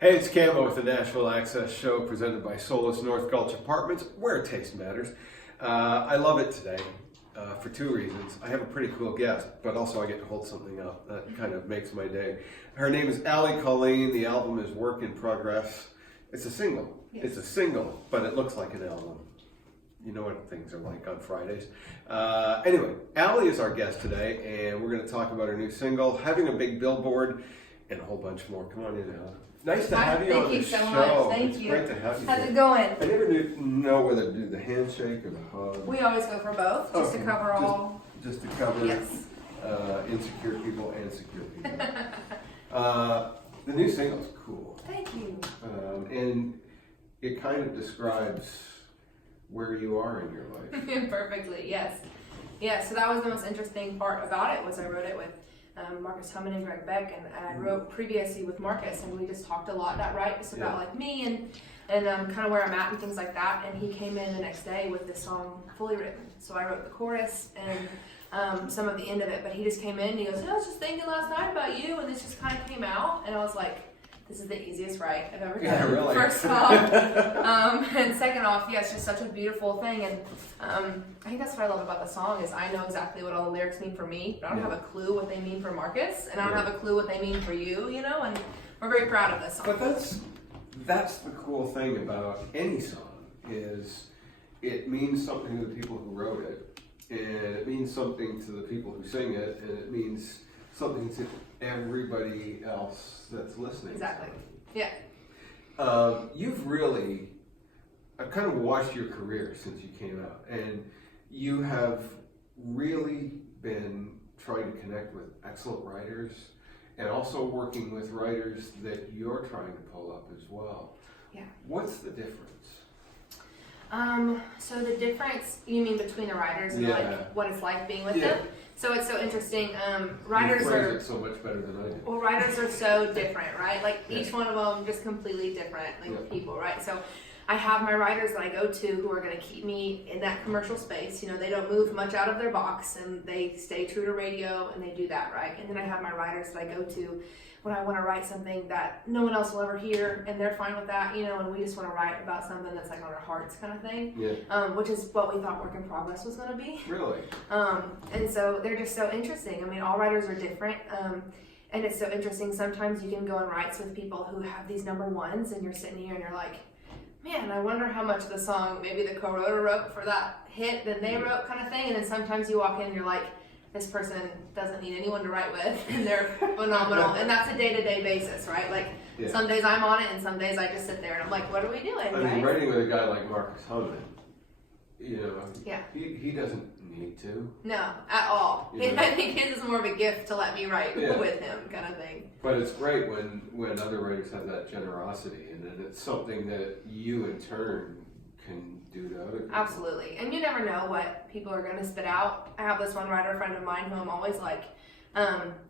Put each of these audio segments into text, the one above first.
Hey, it's Camo with the Nashville Access Show presented by Solis North Gulch Apartments, where taste matters. I love it today for two reasons. I have a pretty cool guest, but also I get to hold something up. That kind of makes my day. Her name is Allie Colleen. The album is Work in Progress. It's a single. Yes. It's a single, but it looks like an album. You know what things are like on Fridays. Anyway, Allie is our guest today, and we're going to talk about her new single, having a big billboard, and a whole bunch more. Come on in, Allie. Nice to have you on the show. Thank you so much. Thank it's you. Great to have you. How's here. it going? I never know whether to do the handshake or the hug. We always go for both, just to Okay. cover all. Just to cover Yes. insecure people and secure people. The new single's cool. Thank you. And it kind of describes where you are in your life. Perfectly, yes. Yeah, so that was the most interesting part about it, was I wrote it with Marcus Humman and Greg Beck, and I wrote previously with Marcus, and we just talked a lot that right, just about like me and kind of where I'm at and things like that. And he came in the next day with this song fully written. So I wrote the chorus and some of the end of it, but he just came in and he goes, I was just thinking last night about you, and this just kind of came out, and I was like, this is the easiest write I've ever done. Yeah, really. First off, and second off, yeah, it's just such a beautiful thing, and I think that's what I love about the song is I know exactly what all the lyrics mean for me, but I don't have a clue what they mean for Marcus, and I don't have a clue what they mean for you, you know, and we're very proud of this song. But that's the cool thing about any song is it means something to the people who wrote it, and it means something to the people who sing it, and it means something to everybody else that's listening. Exactly. Yeah. I've kind of watched your career since you came out, and you have really been trying to connect with excellent writers and also working with writers that you're trying to pull up as well. Yeah. What's the difference? So the difference you mean between the writers and Yeah. like what it's like being with Yeah. them? So it's so interesting. You Writers phrase are it so much better than I do. Well, writers are so different, right? Like Yeah. each one of them just completely different, like Yeah. people, right? So I have my writers that I go to who are going to keep me in that commercial space. You know, they don't move much out of their box and they stay true to radio and they do that, right? And then I have my writers that I go to when I want to write something that no one else will ever hear, and they're fine with that, you know, and we just want to write about something that's like on our hearts kind of thing, which is what we thought Work in Progress was going to be. Really? And so they're just so interesting. I mean, all writers are different. And it's so interesting. Sometimes you can go on writes with people who have these number ones, and you're sitting here and you're like, man, I wonder how much of the song maybe the co-writer wrote for that hit that they wrote kind of thing. And then sometimes you walk in and you're like, this person doesn't need anyone to write with, and they're phenomenal. And that's a day-to-day basis, right? Like some days I'm on it, and some days I just sit there and I'm like, what are we doing? I mean, writing with a guy like Marcus Humman, you know, he doesn't need to. No, at all. You know? I think his is more of a gift to let me write with him kind of thing. But it's great when other writers have that generosity, and then it's something that you in turn can do to other people. Absolutely. And you never know what people are going to spit out. I have this one writer friend of mine who I'm always like,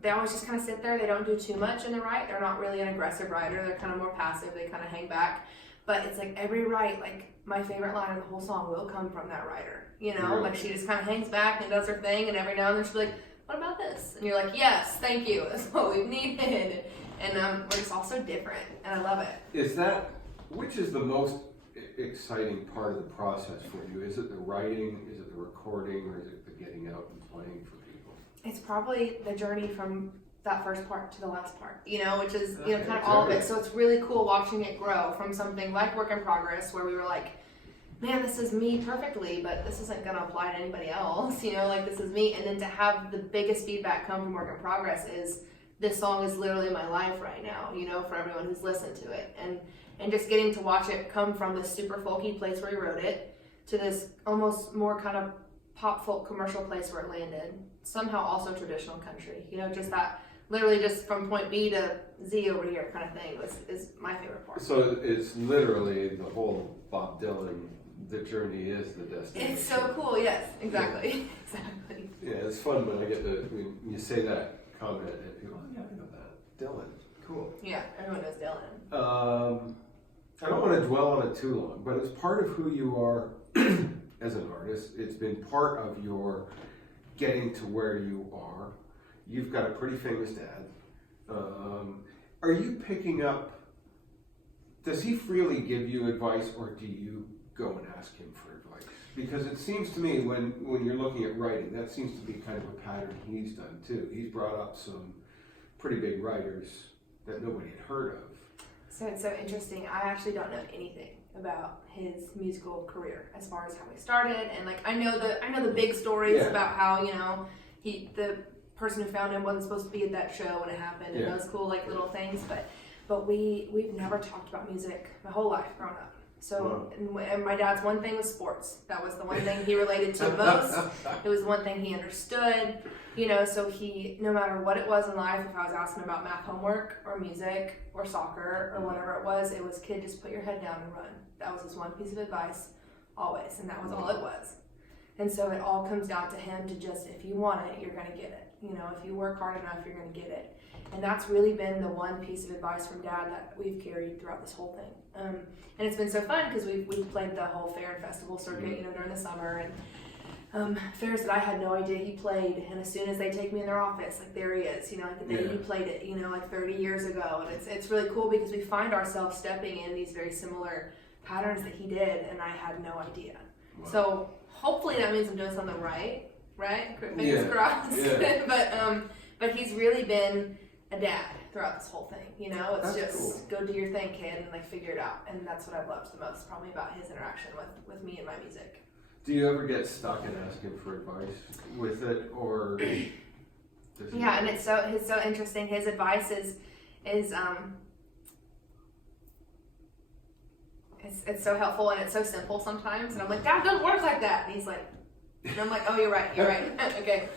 they always just kind of sit there. They don't do too much in the write. They're not really an aggressive writer. They're kind of more passive. They kind of hang back. But it's like every write, like my favorite line of the whole song will come from that writer. You know, Really? like she just kind of hangs back and does her thing. And every now and then she'll be like, what about this? And you're like, yes, thank you. That's what we've needed. And we're just all so different. And I love it. Which is the most exciting part of the process for you? Is it the writing, is it the recording, or is it the getting out and playing for people? It's probably the journey from that first part to the last part, you know, which is, you know, Okay, kind of all of it. So it's really cool watching it grow from something like Work in Progress, where we were like, man, this is me perfectly, but this isn't going to apply to anybody else, you know, like this is me. And then to have the biggest feedback come from Work in Progress is this song is literally my life right now, you know, for everyone who's listened to it. And just getting to watch it come from this super folky place where he wrote it to this almost more kind of pop folk commercial place where it landed. Somehow also traditional country, you know, just that literally just from point B to Z over here kind of thing is my favorite part. So it's literally the whole Bob Dylan, the journey is the destination. It's so cool, yes, exactly. Exactly. Yeah, it's fun when when you say that comment and people, oh yeah, I know that. Dylan, cool. Yeah, everyone knows Dylan. I don't want to dwell on it too long, but it's part of who you are as an artist. It's been part of your getting to where you are. You've got a pretty famous dad. Are you picking up does he freely give you advice, or do you go and ask him for advice? Because it seems to me when you're looking at writing, that seems to be kind of a pattern he's done too. He's brought up some pretty big writers that nobody had heard of. So it's so interesting. I actually don't know anything about his musical career as far as how he started, and like I know the big stories about how, you know, the person who found him wasn't supposed to be at that show when it happened, and those cool like little things, but we've never talked about music my whole life growing up. So, and my dad's one thing was sports. That was the one thing he related to most. It was the one thing he understood, you know, so he, no matter what it was in life, if I was asking about math homework or music or soccer or whatever it was, kid, just put your head down and run. That was his one piece of advice, always, and that was all it was. And so it all comes down to him to just, if you want it, you're gonna get it. You know, if you work hard enough, you're gonna get it. And that's really been the one piece of advice from Dad that we've carried throughout this whole thing. And it's been so fun because we've played the whole fair and festival circuit, you know, during the summer, and fairs that I had no idea he played. And as soon as they take me in their office, like there he is, you know, like the day he played it, you know, like 30 years ago. And it's really cool because we find ourselves stepping in these very similar patterns that he did, and I had no idea. Wow. So hopefully that means I'm doing something right? Fingers crossed. Yeah. But he's really been a dad throughout this whole thing, you know. It's that's just cool. Go do your thing, kid, and like figure it out. And that's what I've loved the most, probably about his interaction with me and my music. Do you ever get stuck and ask him for advice with it, or? Yeah, and it's so interesting. His advice is it's so helpful, and it's so simple sometimes. And I'm like, Dad, doesn't work like that. And he's like, and I'm like, oh, you're right. Okay.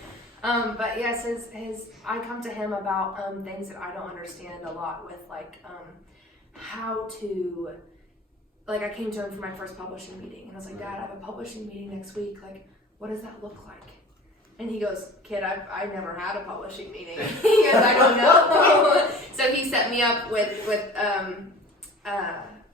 But yes, his I come to him about things that I don't understand a lot with, like how to, like I came to him for my first publishing meeting, and I was like, Dad, I have a publishing meeting next week. Like, what does that look like? And he goes, Kid, I've never had a publishing meeting. He goes, I don't know. So he set me up with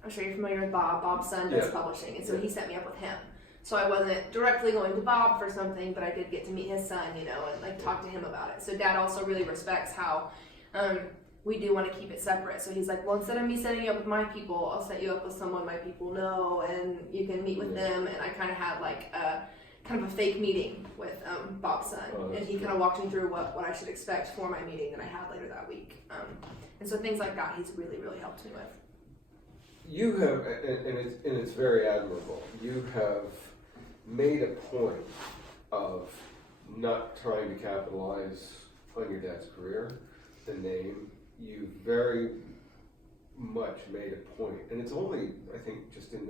I'm sure you're familiar with Bob. Bob's son does publishing, and so he set me up with him. So I wasn't directly going to Bob for something, but I did get to meet his son, you know, and like talk to him about it. So Dad also really respects how we do want to keep it separate. So he's like, well, instead of me setting you up with my people, I'll set you up with someone my people know, and you can meet with them. And I kind of had like a kind of a fake meeting with Bob's son, and he kind of walked me through what I should expect for my meeting that I had later that week. And so things like that, he's really, really helped me with. You have, and it's very admirable, you have made a point of not trying to capitalize on your dad's career, the name. You very much made a point, and it's only, I think, just in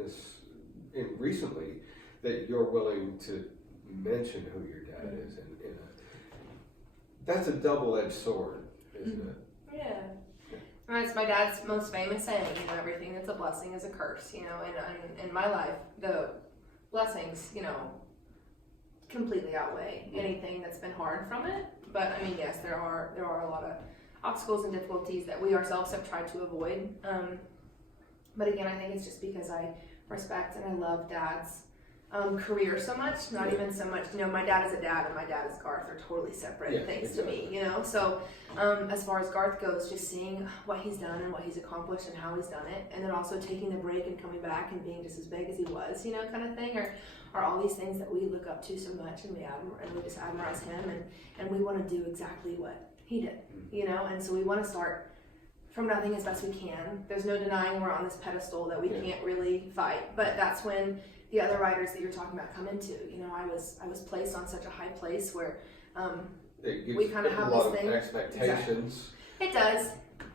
recently that you're willing to mention who your dad is. That's a double-edged sword, isn't it? Yeah. That's my dad's most famous saying, you know, everything that's a blessing is a curse, you know, and in my life, the blessings, you know, completely outweigh anything that's been hard from it. But I mean, yes, there are a lot of obstacles and difficulties that we ourselves have tried to avoid. But again, I think it's just because I respect and I love Dad's career so much, not even so much, you know, my dad is a dad and my dad is Garth are totally separate things to me, you know. So as far as Garth goes, just seeing what he's done and what he's accomplished and how he's done it, and then also taking the break and coming back and being just as big as he was, you know, kind of thing, are all these things that we look up to so much, and we just admire him, and we want to do exactly what he did, you know. And so we want to start from nothing as best we can. There's no denying we're on this pedestal that we can't really fight, but that's when the other writers that you're talking about come into. You know, I was placed on such a high place where we kind of have this thing. Expectations. Exactly. It does.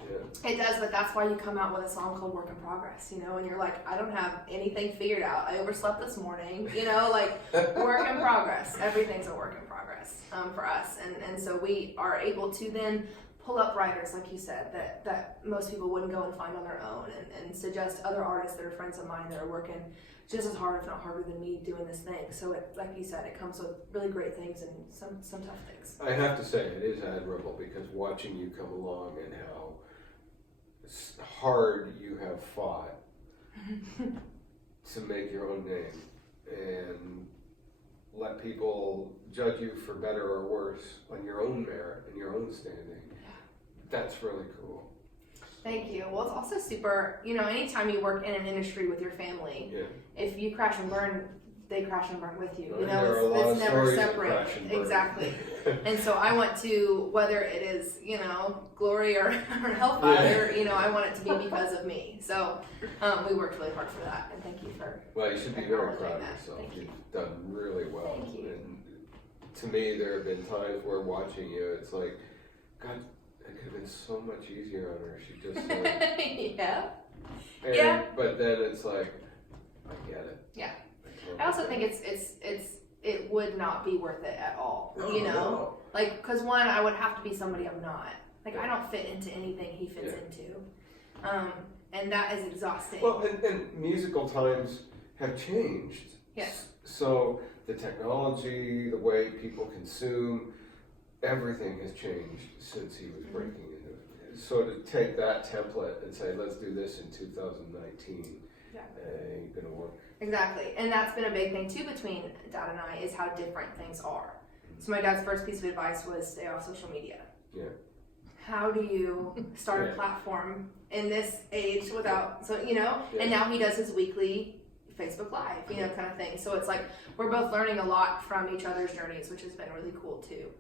Yeah. It does, but that's why you come out with a song called Work in Progress, you know, and you're like, I don't have anything figured out. I overslept this morning, you know, like work in progress. Everything's a work in progress for us. And so we are able to then pull up writers, like you said, that most people wouldn't go and find on their own, and suggest other artists that are friends of mine that are working just as hard, if not harder than me, doing this thing. So it, like you said, it comes with really great things and some tough things. I have to say, it is admirable, because watching you come along and how hard you have fought to make your own name and let people judge you for better or worse on your own merit and your own standing. That's really cool. Thank you. Well, it's also super, anytime you work in an industry with your family, if you crash and burn, they crash and burn with you. It's never separate. Exactly. And so I want to, whether it is, glory or hellfire, I want it to be because of me. So we worked really hard for that, and thank you for. Well, you should be very proud of yourself. You've done really well. Thank you. And to me, there have been times where watching you, it's like, God, it could have been so much easier on her. She just yeah. But then it's like, I get it. Yeah. I also think it would not be worth it at all. No. Like, because one, I would have to be somebody I'm not. Like, I don't fit into anything he fits into, and that is exhausting. Well, and musical times have changed. Yes. So the technology, the way people consume, everything has changed since he was breaking into it. So to take that template and say, let's do this in 2019, ain't gonna work. Exactly, and that's been a big thing too between Dad and I, is how different things are. So my dad's first piece of advice was stay off social media. Yeah. How do you start a platform in this age without, and now he does his weekly Facebook Live, kind of thing. So it's like, we're both learning a lot from each other's journeys, which has been really cool too.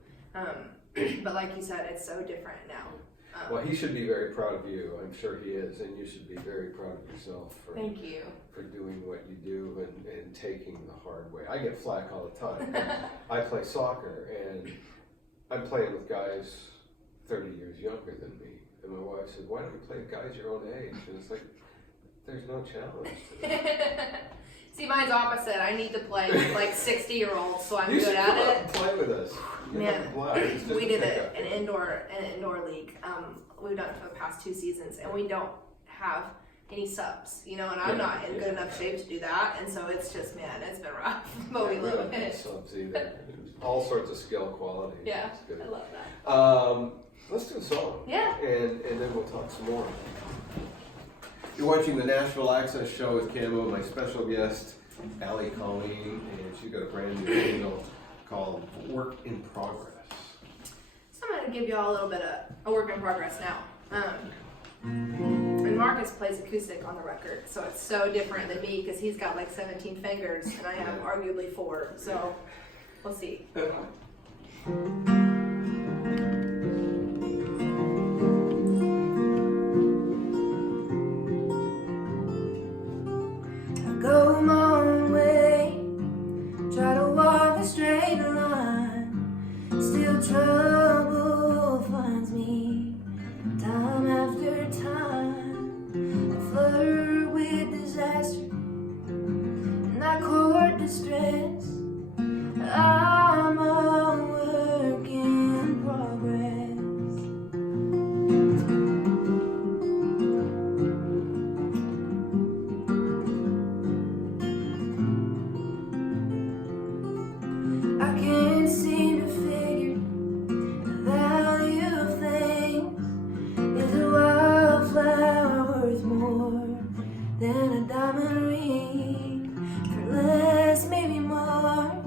But like you said, it's so different now. Well, he should be very proud of you. I'm sure he is, and you should be very proud of yourself for Thank you. For doing what you do and taking the hard way. I get flack all the time. I play soccer, and I'm playing with guys 30 years younger than me. And my wife said, "Why don't you play with guys your own age?" And it's like, there's no challenge to that. See, mine's opposite. I need to play with like 60-year-olds, so I'm you good at it. And play with us. Man, we did an indoor league. We've done it for the past 2 seasons, and we don't have any subs, and I'm not in good enough shape to do that, and so it's just, it's been rough, but we love it. Subs either. All sorts of skill quality. Yeah, I love that. Let's do a song. Yeah. And then we'll talk some more. You're watching the Nashville Access Show with Camo, my special guest, Allie Colleen, and she's got a brand new single called Work in Progress. So I'm going to give you all a little bit of a work in progress now. And Marcus plays acoustic on the record, so it's so different than me because he's got like 17 fingers and I have arguably 4, so we'll see. Go my own way, try to walk a straight line, still trouble finds me, time after time. I flirt with disaster, and I court distress. I'm a work in progress. I can't seem to figure the value of things. Is a wildflower worth more than a diamond ring? For less, maybe more,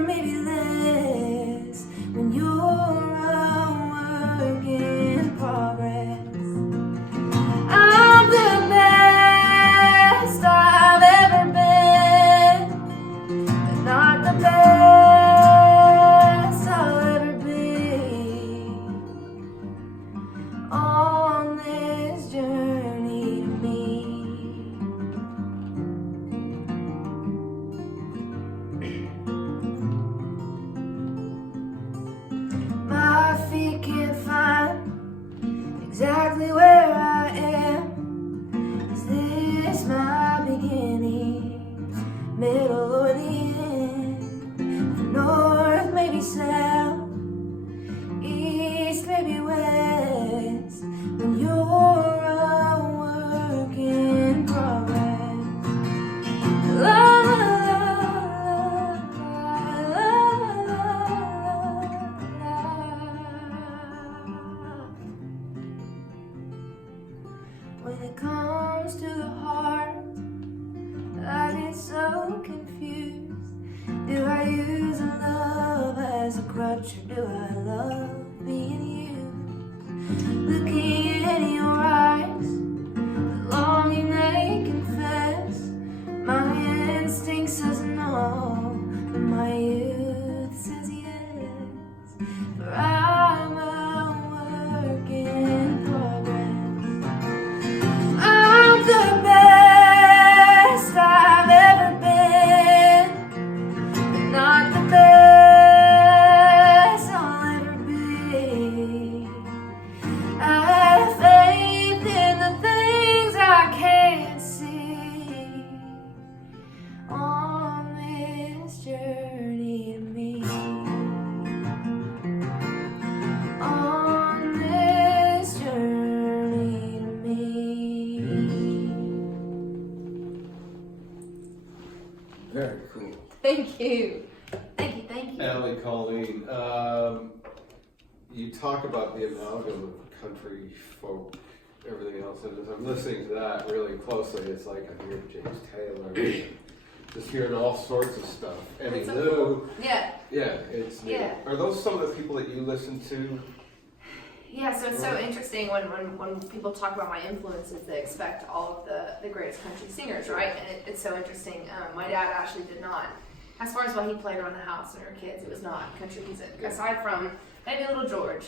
maybe less. When you're a work in progress, I'm the best I've ever been, but not the best I'll ever be on this journey to me. My feet can't find exactly where I am. Is this my beginning, middle, or the end? North, maybe south, east, maybe west. When you're a work in progress, la la la la la. When it comes to the heart, I get so confused. Do I use love as a crutch, or do I love being used? Looking Very cool. Thank you. Thank you, thank you. Allie Colleen, you talk about the amalgam of country folk, everything else, and as I'm listening to that really closely, it's like I'm hearing James Taylor, just hearing all sorts of stuff. Emmy That's so Lou. cool. Yeah. Yeah, it's neat. Yeah. Are those some of the people that you listen to? Yeah, so it's so interesting when people talk about my influences, they expect all of the greatest country singers, right? And it's so interesting. My dad actually did not, as far as what he played around the house and our kids, it was not country music. Aside from maybe Little George,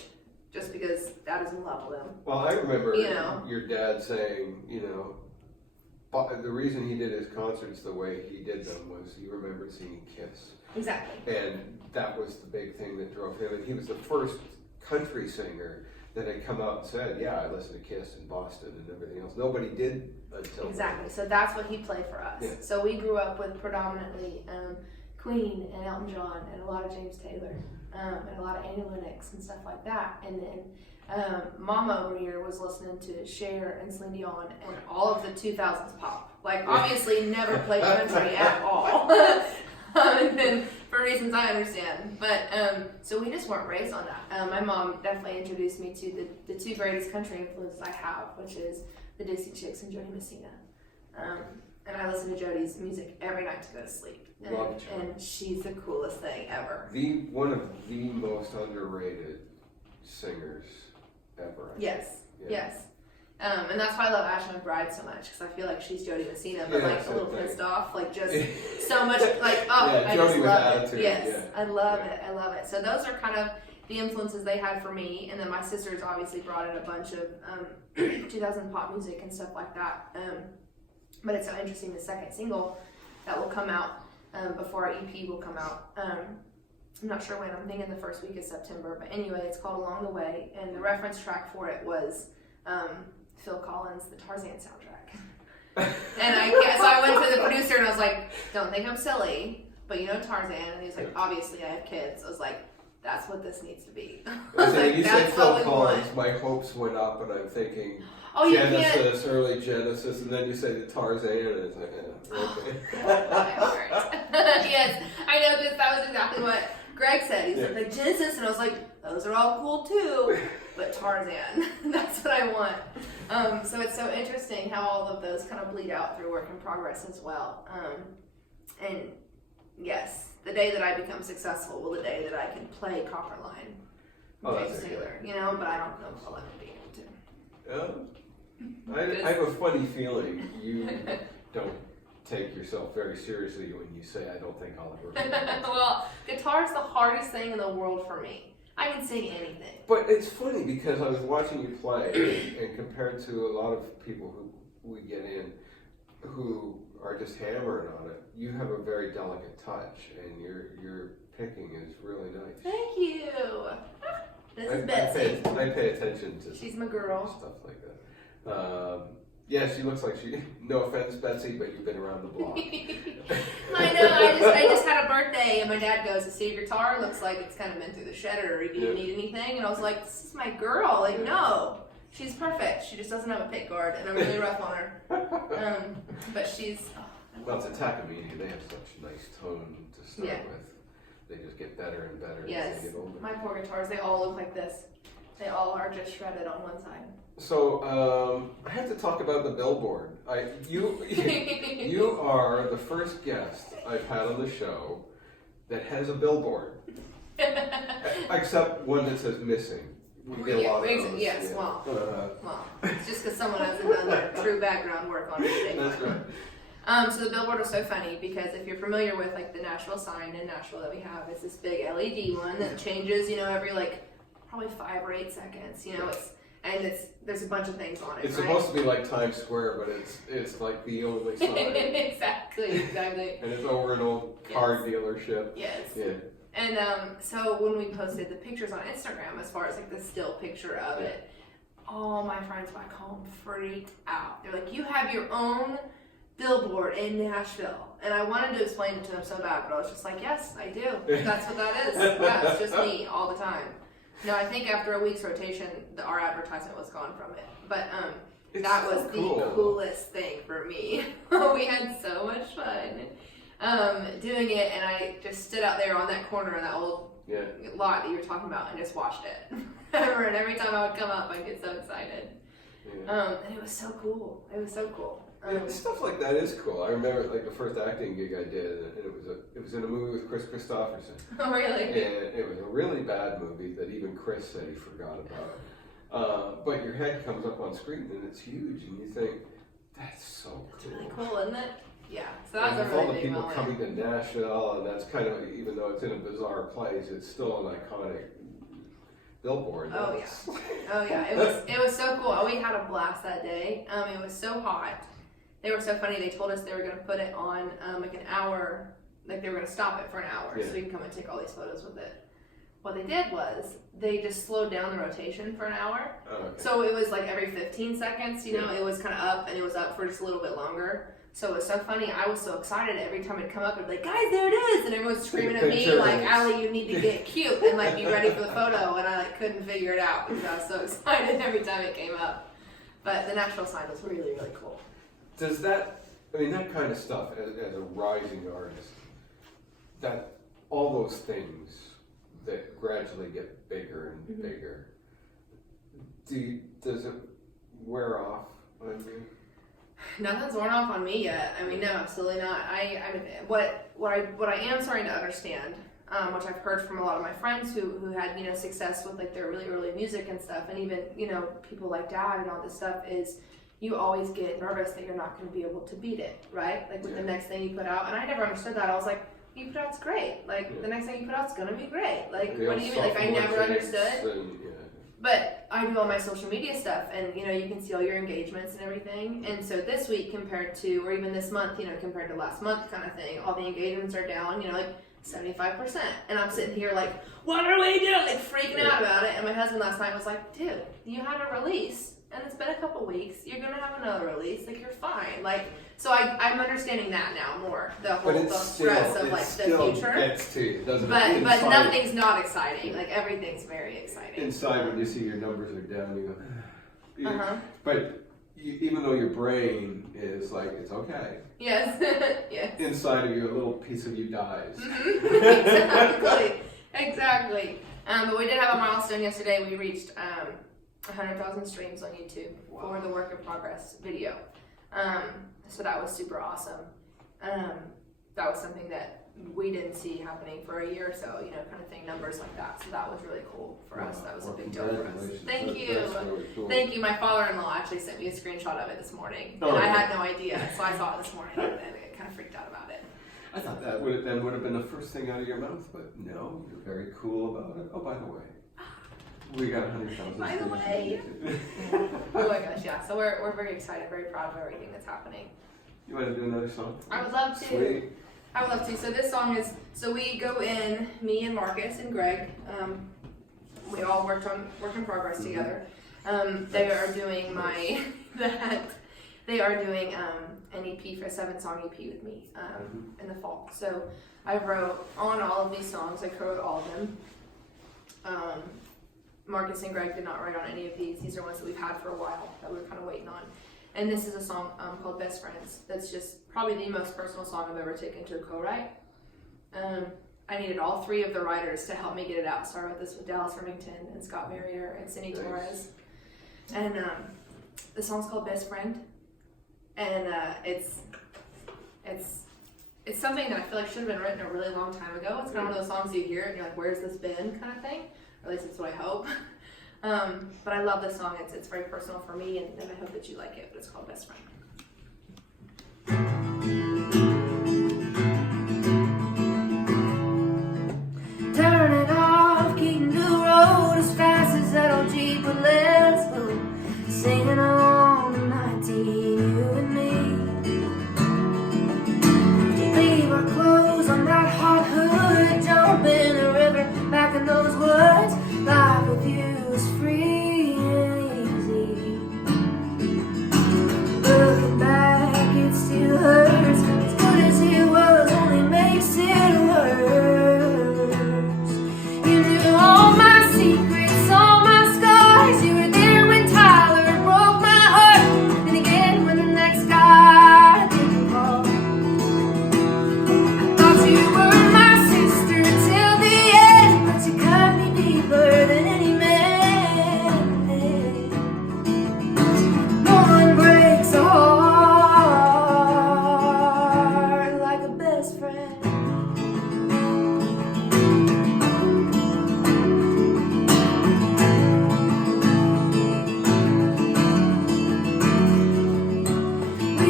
just because Dad is in love with him. Well, I remember You know. your dad saying, but the reason he did his concerts the way he did them was he remembered seeing Kiss. Exactly. And that was the big thing that drove him. And he was the first country singer that had come out and said, yeah, I listened to Kiss in Boston and everything else. Nobody did until Exactly. So that's what he played for us. Yeah. So we grew up with predominantly Queen and Elton John and a lot of James Taylor and a lot of Annie Lennox and stuff like that. And then Mama over here was listening to Cher and Celine Dion and all of the 2000s pop. Like obviously never played country at all. And then for reasons I understand. But so we just weren't raised on that. My mom definitely introduced me to the two greatest country influences I have, which is the Dixie Chicks and Jody Messina. And I listen to Jody's music every night to go to sleep. Love Jody. And she's the coolest thing ever. One of the most underrated singers ever. Yes, Yeah. yes. And that's why I love Ashley McBride so much, because I feel like she's Jody Messina, but Yeah, like a same little thing. pissed off, like just so much, like, oh, Yeah, I Jody just with love attitude, it. Yes, yeah. I love Yeah. it, I love it. So those are kind of the influences they had for me, and then my sisters obviously brought in a bunch of 2000 pop music and stuff like that. But it's so interesting, the second single that will come out before our EP will come out. I'm not sure when, I'm thinking the first week of September, but anyway, it's called Along the Way, and the reference track for it was Phil Collins' The Tarzan soundtrack. So I went to the producer and I was like, don't think I'm silly, but you know Tarzan, and he was like, obviously I have kids. I was like, that's what this needs to be. Listen, you said That's Phil what we Collins, want. my hopes went up, and I'm thinking Oh, you can't. Genesis, early Genesis, and then you say the Tarzan, and it's like, okay. Yes, I know, because that was exactly what Greg said. He's like Genesis, and I was like, those are all cool too, but Tarzan, that's what I want. So it's so interesting how all of those kind of bleed out through work in progress as well. And yes, the day that I become successful will the day that I can play Copperline, James Taylor, but I don't know if I'll ever be able to. I have a funny feeling you don't take yourself very seriously when you say I don't think I'll ever be able to. Well, guitar's the hardest thing in the world for me. I can sing anything. But it's funny because I was watching you play, and compared to a lot of people who we get in who are just hammering on it, you have a very delicate touch, and your picking is really nice. Thank you. This is Betsy. I pay attention to She's my girl. stuff like that. Yeah, she looks like she. No offense, Betsy, but you've been around the block. I know. I just had a birthday, and my dad goes, "You see your guitar? Looks like it's kind of been through the shredder. Do you need anything?" And I was like, "This is my girl. Like, no, she's perfect. She just doesn't have a pick guard, and I'm really rough on her. But she's." Well, it's a Takamine. They have such nice tone to start with. They just get better and better as they get older. My poor guitars, they all look like this. They all are just shredded on one side. So I have to talk about the billboard. You are the first guest I've had on the show that has a billboard, except one that says missing. We get a lot of those. Yes, yeah. well, it's just because someone hasn't done their true background work on it. That's right. So the billboard was so funny because if you're familiar with like the Nashville sign in Nashville that we have, it's this big LED one that changes, every probably 5 or 8 seconds. There's a bunch of things on it. It's supposed to be like Times Square, but it's like the only sign. Exactly. And it's over an old car dealership. Yes. Yeah. And so when we posted the pictures on Instagram, as far as like the still picture of it, all my friends back home freaked out. They're like, "You have your own billboard in Nashville," and I wanted to explain it to them so bad, but I was just like, "Yes, I do. That's what that is. Yeah, it's just me all the time." No, I think after a week's rotation, our advertisement was gone from it. But that was the coolest thing for me. We had so much fun. doing it, and I just stood out there on that corner in that old lot that you were talking about and just watched it. And every time I would come up, I'd get so excited. Yeah. And it was so cool. It was so cool. Stuff like that is cool. I remember like the first acting gig I did, and it was in a movie with Chris Christopherson. Oh, really? And it was a really bad movie that even Chris said he forgot about. But your head comes up on screen and it's huge, and you think, that's so cool. It's really cool, isn't it? Yeah. So that's and a really all the big people moment. coming to Nashville, and that's kind of, even though it's in a bizarre place, it's still an iconic billboard. Oh yeah. Oh yeah. It was so cool. We had a blast that day. It was so hot. They were so funny. They told us they were going to put it on like an hour. Like they were going to stop it for an hour so we can come and take all these photos with it. What they did was they just slowed down the rotation for an hour. Oh, okay. So it was like every 15 seconds, you know, it was kind of up, and it was up for just a little bit longer. So it was so funny. I was so excited. Every time it'd come up, I'd be like, guys, there it is. And everyone's screaming at me like, Allie, you need to get cute and like be ready for the photo. And I like couldn't figure it out because I was so excited every time it came up. But the Nashville sign was really, really cool. Does that, I mean, that kind of stuff as a rising artist, that all those things that gradually get bigger and bigger, does it wear off on you? Nothing's worn off on me yet. I mean, no, absolutely not. I mean, what I am starting to understand, which I've heard from a lot of my friends who had, you know, success with like their really early music and stuff, and even, you know, people like Dad and all this stuff, is you always get nervous that you're not going to be able to beat it, right? Like with the next thing you put out. And I never understood that. I was like, you put out's great. Like the next thing you put out's gonna be great. Like what do you mean? Like I never understood. But I do all my social media stuff, and you know, you can see all your engagements and everything. And so this week compared to, or even this month, you know, compared to last month kind of thing, all the engagements are down, you know, like 75%. And I'm sitting here like, what are we doing? Like freaking out about it. And my husband last night was like, dude, you had a release and it's been a couple weeks. You're gonna have another release. Like you're fine. Like, so I'm understanding that now more. The whole the stress of like the future. Gets to you, doesn't but it? But nothing's not exciting. Like everything's very exciting. Inside, when you see your numbers are down, you go. But even though your brain is like, it's okay. Yes. Yes. Inside of you, a little piece of you dies. Exactly. But we did have a milestone yesterday. We reached 100,000 streams on YouTube for the Work in Progress video. So that was super awesome. That was something that we didn't see happening for a year or so, you know, kind of thing, numbers like that. So that was really cool for us. That was a big deal for us. Thank you. Really cool. Thank you. My father-in-law actually sent me a screenshot of it this morning. And I had no idea. So I saw it this morning and I kind of freaked out about it. I thought that would have been the first thing out of your mouth, but no, you're very cool about it. Oh, by the way, we got 100,000. By the way. Oh my gosh, yeah. So we're very excited, very proud of everything that's happening. You want to do another song? I would love to. Sweet. I would love to. So this song is, so we go in, me and Marcus and Greg, we all worked on Work in Progress together. They are doing they are doing an EP, for a 7-song EP with me in the fall. So I wrote on all of these songs, I co-wrote all of them. Marcus and Greg did not write on any of these. These are ones that we've had for a while that we were kind of waiting on. And this is a song called Best Friends. That's just probably the most personal song I've ever taken to a co-write. I needed all 3 of the writers to help me get it out. So I wrote this with Dallas Remington and Scott Marrier and Cindy Torres. And the song's called Best Friend. And it's something that I feel like should have been written a really long time ago. It's kind of one of those songs you hear and you're like, where's this been, kind of thing. Or at least that's what I hope. But I love this song. It's very personal for me, and I hope that you like it. But it's called Best Friend. Turn it off, keeping the road as fast as that old Jeep would let us go. Singing along to 19, you and me. Leave our clothes on that hot hood, jump in the river, back in those woods. Life with you is free and easy. Look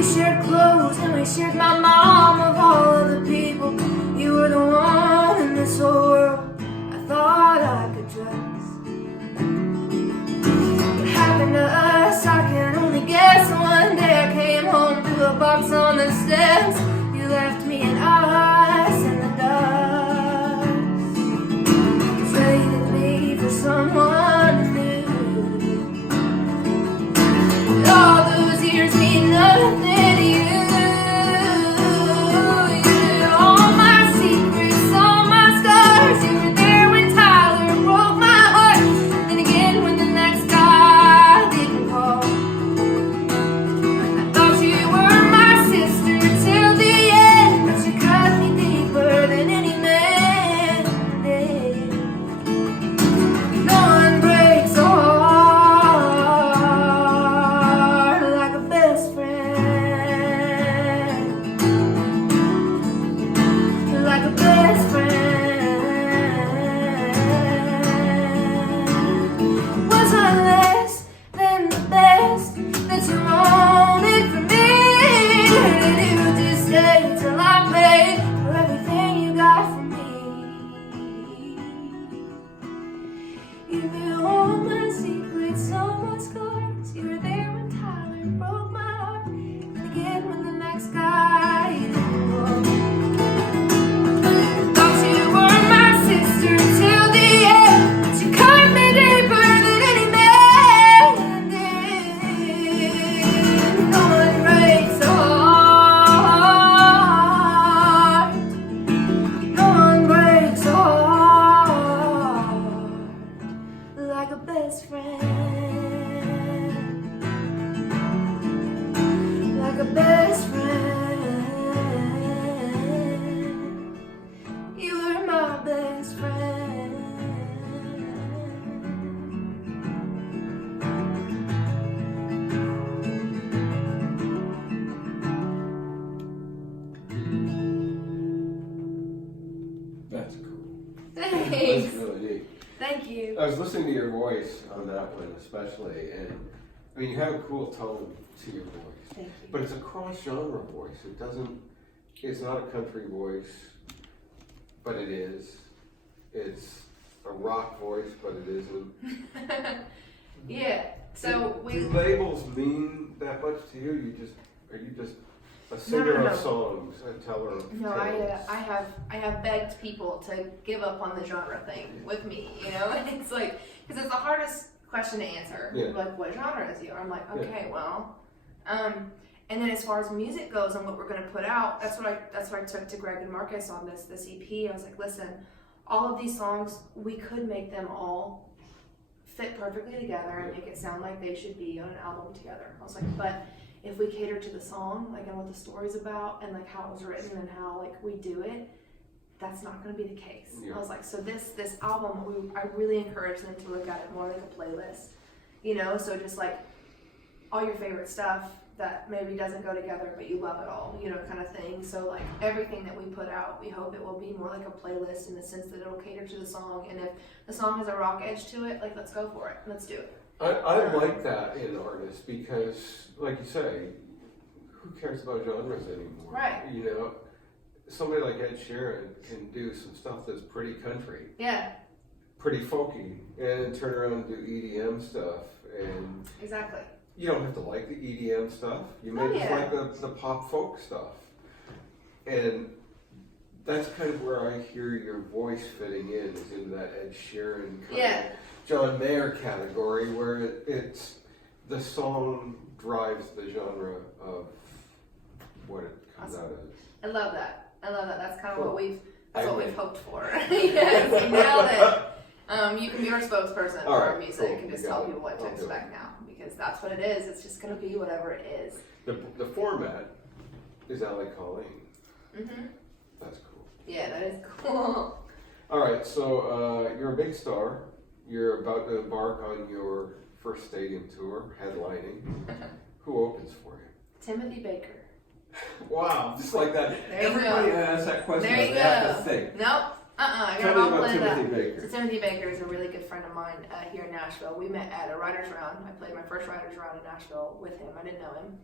We shared clothes and we shared my mom. Of all of the people, you were the one in this whole world I thought I could trust. What happened to us, I can only guess. One day I came home to a box on the steps. You left me in ice in the dust. Traded me for someone new. All those years mean nothing to you. You did all my secrets, all my scars. You were there when Tyler broke my heart. Then again when the next guy didn't call. I thought you were my sister till the end, but you cut me deeper than any man did. No one breaks a heart like a best friend, like a best friend. Was I less than the best that you wanted from me? Or did you just stay till I paid for everything you got from me? You knew all my secrets, all my scars. You were there when Tyler broke my heart. And again when the next guy didn't call. Thought you were my sister till the end, but you cut me deeper than any man did. No one breaks a heart. No one breaks a heart like a best friend, like a best friend. You were my best friend. That's cool. Thanks. That's really neat. Thank you. I was listening to your voice on that one especially, and I mean, you have a cool tone to your voice. Thank you. But it's a cross-genre voice. It's not a country voice, but it is. It's a rock voice, but it isn't. Yeah. So Do labels mean that much to you? Are you just a singer No. of songs, a teller of No, tales? I have begged people to give up on the genre thing with me. You know, it's like because it's the hardest question to answer. Yeah. Like, what genre is you? I'm like, okay, well, and then as far as music goes and what we're going to put out, that's what I took to Greg and Marcus on this EP. I was like, listen, all of these songs, we could make them all fit perfectly together and make it sound like they should be on an album together. I was like, but if we cater to the song, like, and what the story's about and like how it was written and how like we do it, that's not going to be the case. Yeah. I was like, so this album, I really encourage them to look at it more like a playlist, you know, so just like all your favorite stuff that maybe doesn't go together but you love it all, you know, kind of thing. So like everything that we put out, we hope it will be more like a playlist in the sense that it'll cater to the song, and if the song has a rock edge to it, like, let's go for it, let's do it. I like that in artists because, like you say, who cares about genres anymore? Right. You know, somebody like Ed Sheeran can do some stuff that's pretty country, Yeah, pretty folky, and turn around and do EDM stuff. And exactly. you don't have to like the EDM stuff. You may Oh, just yeah. like the pop folk stuff. And that's kind of where I hear your voice fitting in, is into that Ed Sheeran kind Yeah. of John Mayer category, where it's the song drives the genre of what it comes out as. I love that. That's kind of Cool. what we've hoped for. Yes, you nailed it. You can be our spspokesman All for right, our music cool. and just You got tell it. people what to I'll do expect now, because that's what it is. It's just going to be whatever it is. The format is Allie Colleen. Mm-hmm. That's cool. Yeah, that is cool. All right, so you're a big star. You're about to embark on your first stadium tour, headlining. Who opens for you? Timothy Baker. Wow, just like that. There you Everybody go. asks that question. There you They have to go. think. Nope. I Tell got me all about planned Timothy out. Baker. So Timothy Baker is a really good friend of mine here in Nashville. We met at a writer's round. I played my first writer's round in Nashville with him. I didn't know him.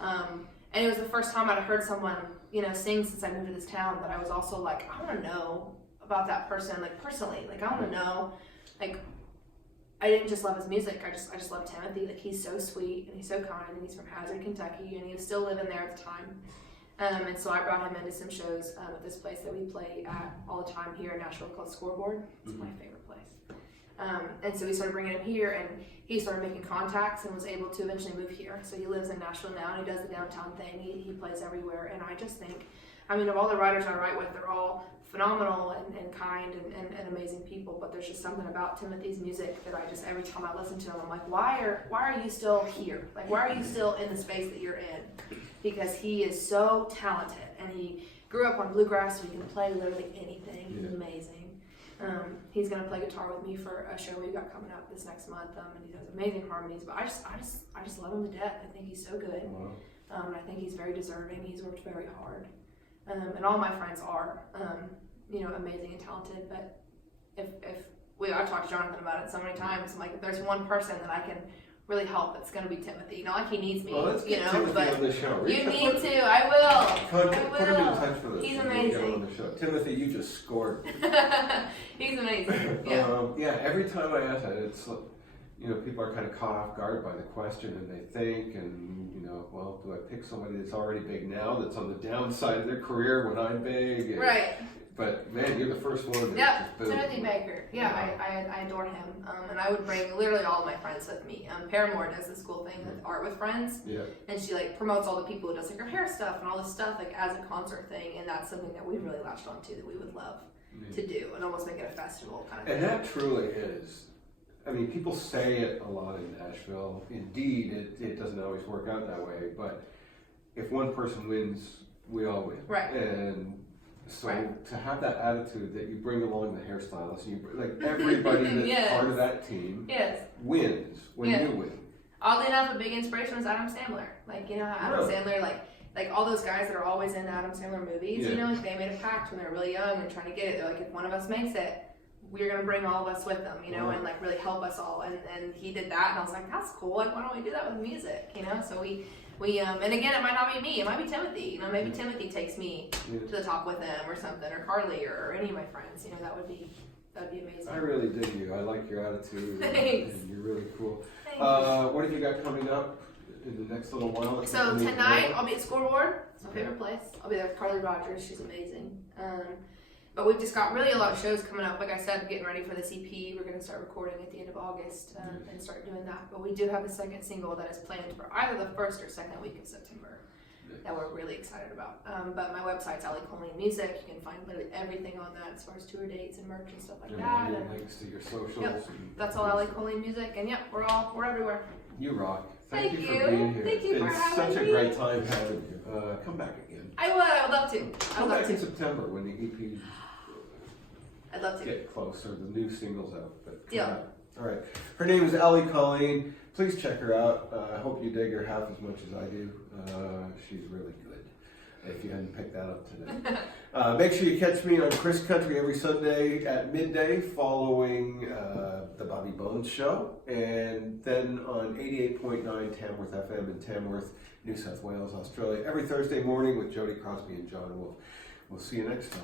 And it was the first time I'd heard someone, you know, sing since I moved to this town, but I was also like, I want to know about that person, like personally, like I want to know, like I didn't just love his music, I just love Timothy. Like he's so sweet and he's so kind, and he's from Hazard, Kentucky, and he was still living there at the time. And so I brought him into some shows at this place that we play at all the time here in Nashville called Scoreboard. It's my favorite place. And so we started bringing him here, and he started making contacts and was able to eventually move here. So he lives in Nashville now, and he does the downtown thing. He plays everywhere, and I just think, I mean, of all the writers I write with, they're all phenomenal and kind and amazing people, but there's just something about Timothy's music that I just, every time I listen to him, I'm like, why are you still here? Like, why are you still in the space that you're in? Because he is so talented, and he grew up on bluegrass, so he can play literally anything. He's amazing. He's gonna play guitar with me for a show we got coming up this next month, and he does amazing harmonies. But I just love him to death. I think he's so good. Wow. I think he's very deserving. He's worked very hard, and all my friends are, you know, amazing and talented. But I've talked to Jonathan about it so many times. I'm like, if there's one person that I can really help, that's going to be Timothy. Not like he needs me, well, let's you get know, Timothy but on the show. you need to. I will. Put him in touch with us. He's We'll amazing. get him on the show. Timothy, you just scored. He's amazing. Yeah. Yeah. Every time I ask that, it's like, you know, people are kind of caught off guard by the question, and they think, and you know, well, do I pick somebody that's already big now, that's on the downside of their career when I'm big? And, Right. But man, you're the first one. Yep, Timothy Baker. Yeah, I adore him. And I would bring literally all of my friends with me. Paramore does this cool thing with Art with Friends. Yeah. And she like promotes all the people who does like her hair stuff and all this stuff like as a concert thing. And that's something that we really latched onto that we would love to do and almost make it a festival kind of thing. And that truly is. I mean, people say it a lot in Nashville. Indeed, it doesn't always work out that way. But if one person wins, we all win. Right. And so to have that attitude that you bring along the hairstylist, and you like everybody that's part of that team wins when you win. Oddly enough, a big inspiration was Adam Sandler. Like, you know, Adam Sandler, like all those guys that are always in Adam Sandler movies, you know, like they made a pact when they were really young and trying to get it. They're like, if one of us makes it, we're gonna bring all of us with them, you know, and like really help us all. And he did that, and I was like, that's cool. Like, why don't we do that with music, you know? So we and again, it might not be me, it might be Timothy, you know, maybe Timothy takes me to the top with him or something, or Carly or any of my friends, you know, that'd be amazing. I really dig you. I like your attitude. Thanks. And you're really cool. Thanks. What have you got coming up in the next little while? So tonight, I'll be at Scoreboard. It's my favorite place. I'll be there with Carly Rogers. She's amazing. But we've just got really a lot of shows coming up. Like I said, getting ready for this EP. We're going to start recording at the end of August and start doing that. But we do have a second single that is planned for either the first or second week of September that we're really excited about. But my website's Allie Colleen Music. You can find literally everything on that as far as tour dates and merch and stuff like that. And links to your socials. Yep, that's all Allie Colleen Music. And we're everywhere. You rock. Thank you you for being here. Thank you for having me. It's such a great time having you. Come back again. I would love to. Come back in September when the EP I'd love to get closer. The new single's out. But deal. All right. Her name is Allie Colleen. Please check her out. I hope you dig her half as much as I do. She's really good. If you hadn't picked that up today. Make sure you catch me on Chris Country every Sunday at midday following the Bobby Bones Show. And then on 88.9 Tamworth FM in Tamworth, New South Wales, Australia, every Thursday morning with Jody Crosby and John Wolf. We'll see you next time.